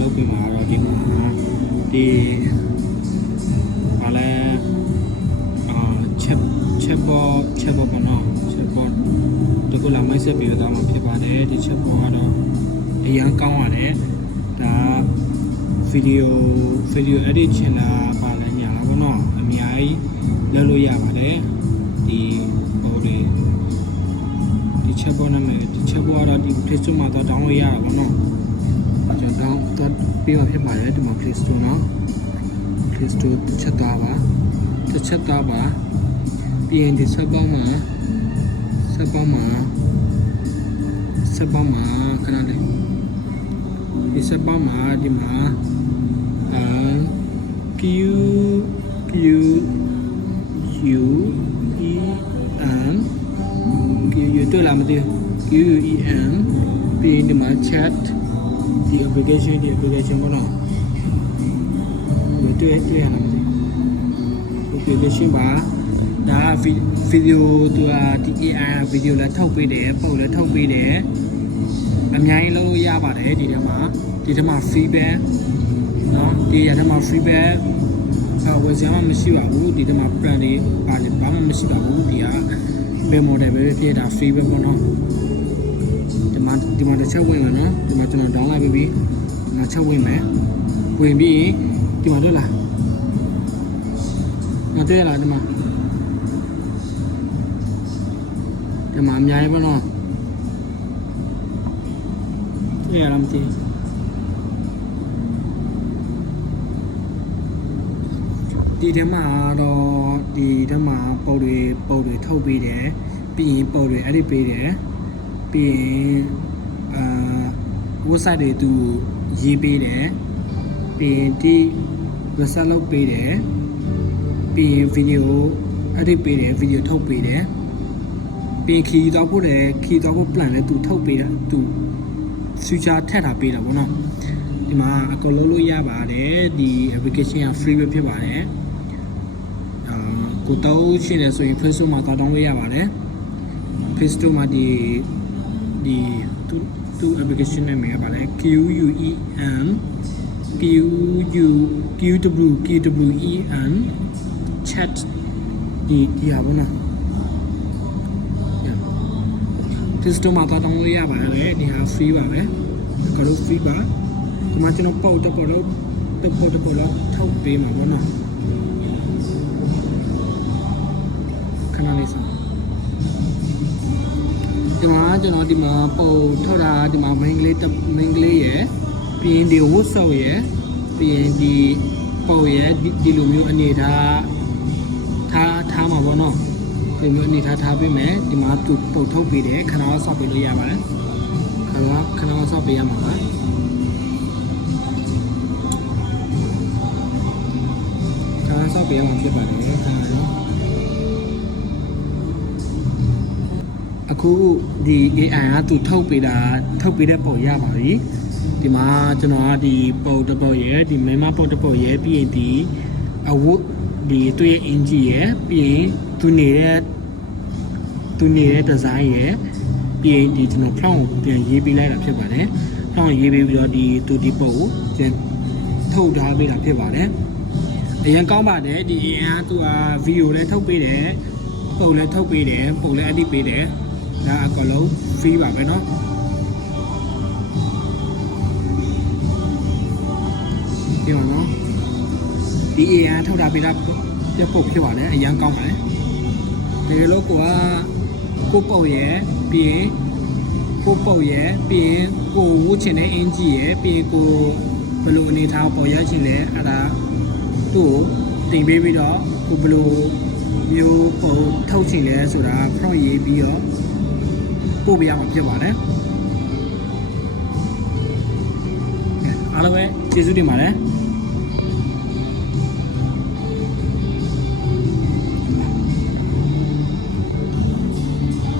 လုပ်ပြီးမှာတော့ဒီမှာဒီဘာလဲချက်ဘောပေါ့နော်ချက်ဘောဒီကလာမိုက်ဆက်ပြီးတော့မှဖြစ်ပါတယ်ဒီချက်ဘောကတော့အရန်ကောင်းပါတယ်ဒါဗီဒီယို edit ချင်တာပါလဲညာလားပေါ့နော်အများကြီးလုပ်လို့ရပါတယ်ဒီဟိုဒီချက်ဘောနာမည်ဒီချက်ဘောကတော့ဒီ Play Store မှာတော့ download ရတာပေါ့နော်ကျွန်တော်တော့ပြီးမှဖြစ်ပါတယ်ဒီမှာ Play Store နော် Play Store တစ်ချက်သွားပါပြီးရင်ဒီဆက်ပေါင်းမှာခဏလေးဒီဆက်ပေါင်းမှာဒီမှာQ U E N Q U တွေ့လားမသိဘူး Q U E N ပြီးရင်ဒီမှာ chat ဒီ application ပေါ့နော်တွေ့ရလားမသိဘူး application ပါဒါဗီဒီယိုသူကဒီ AI ဗီဒီယိုလည်းထုတ်ပေးတယ်ပုံလည်းထုတ်ပေးတယ်အများကြီးလုပ်လို့ရပါတယ်ဒီထဲမှာ feedback နော်ဒီထဲမှာ feedback ဝယ်စရာမရှိပါဘူးဒီထဲမှာ plan တွေပါလေဘာမှမရှိပါဘူးဒီကဘယ် model ပဲဖြစ်တာ feedback ပေါ့နော်ဒီမှာတစ်ချက်ဝင်မယ်နော်ဒီမှာကျွန်တော် download ပေးပြီးငါချက်ဝင်မယ်ဝင်ပြီးဒီမှာတွေ့လားငါတွေ့ရလားဒီမှာအများကြီးပေါ့နော်တွေ့ရလားမသိဒီထဲမှာတော့ဒီထဲမှာပုံတွေထုတ်ပေးတယ်ပြီးရင်ပုံတွေ edit ပေးတယ်ပြီးရင်website တွေသူရေးပေးတယ်ပြီးရင်ဒီ website လုပ်ပေးတယ်ပြီးရင် video edit ပေးတယ် video ထုတ်ပေးတယ်ပြီးခီးတော့ဖို့ plan လဲသူထုတ်ပေးတာသူ feature ထည့်ထားပေးတာပေါ့နော်ဒီမှာအကုန်လုံးလို့ရပါတယ်ဒီ application က free ပဲဖြစ်ပါတယ်ကိုတောင်းရှင်းတယ်ဆိုရင် Play Store မှာတောင်းလို့ရပါတယ် Play Store မှာဒီသူ application နဲ့မှာပါလဲ Q U E N chat ဒီဟာပေါ့နော်Play Store မှာတောင်းလို့ရပါတယ်ဒီဟာ free ပါပဲကတော့ free ပါဒီမှာကျွန်တော်ပုတ်တော့ထုတ်ပေးမှာပေါ့နော်ခဏလေးစဒီမှာကျွန်တော်ဒီမှာပုတ်ထုတ်တာဒီမှာ main ကလေးရယ်ပြီးရင်ဒီ WhatsApp ရယ်ပြီးရင်ဒီပုတ်ရယ်ဒီလိုမျိုးအနေထားမှာပေါ့နော်ဒီမျိုးအနေထားပေးမယ်ဒီမှာသူပုတ်ထုတ်ပေးတယ်ခဏတော့ဆောက်ပေးလို့ရပါတယ်ခဏတော့ဆောက်ပေးရမှာပါဆောက်ပေးရမှာဖြစ်ပါတယ်အခုဒီ AI ကသူထုတ်ပေးတဲ့ပုံရပါပြီဒီမှာကျွန်တော်ကဒီပုံတစ်ပုတ်ရယ်ဒီ memo ပုံတစ်ပုတ်ရယ်ပြီးရင်ဒီအဝတ်ဒီတွေ့အင်ဂျီရယ်ပြီးရင်သူနေတဲ့ design ရယ်ပြီးရင်ဒီကျွန်တော် prompt ပြန်ရေးပေးလိုက်တာဖြစ်ပါတယ် prompt ရေးပေးပြီးတော့ဒီပုံကိုပြန်ထုတ်ထားပေးတာဖြစ်ပါတယ်အရင်ကောင်းပါတယ်ဒီ AI ကသူကဗီဒီယိုလည်းထုတ်ပေးတယ်ပုံလည်းထုတ်ပေးတယ်ပုံလည်း edit ပေးတယ်ဒါအကုန်လုံး free ပါပဲเนาะဒီမှာเนาะဒီ AI ထုတ်တာပေးတာပြပုတ်ဖြစ်ပါတယ်အရင်ကောင်းပါတယ်ဒီလိုကိုပုတ်ရယ်ပြီးရင်ကိုပုတ်ရယ်ပြီးရင်ကိုဝှချင်တဲ့အင်ဂျီရယ်ပြီးရင်ကိုဘယ်လိုအနေထားပေါ်ရချင်လဲအဲ့ဒါသူ့ကိုတင်ပေးပြီးတော့ကိုဘယ်လိုမျိုးပုံထုတ်ချင်လဲဆိုတာ prompt ရေးပြီးတော့ပို့ပေးရမှာဖြစ်ပါတယ်အားလုံးပဲကျေးဇူးတင်ပါတယ်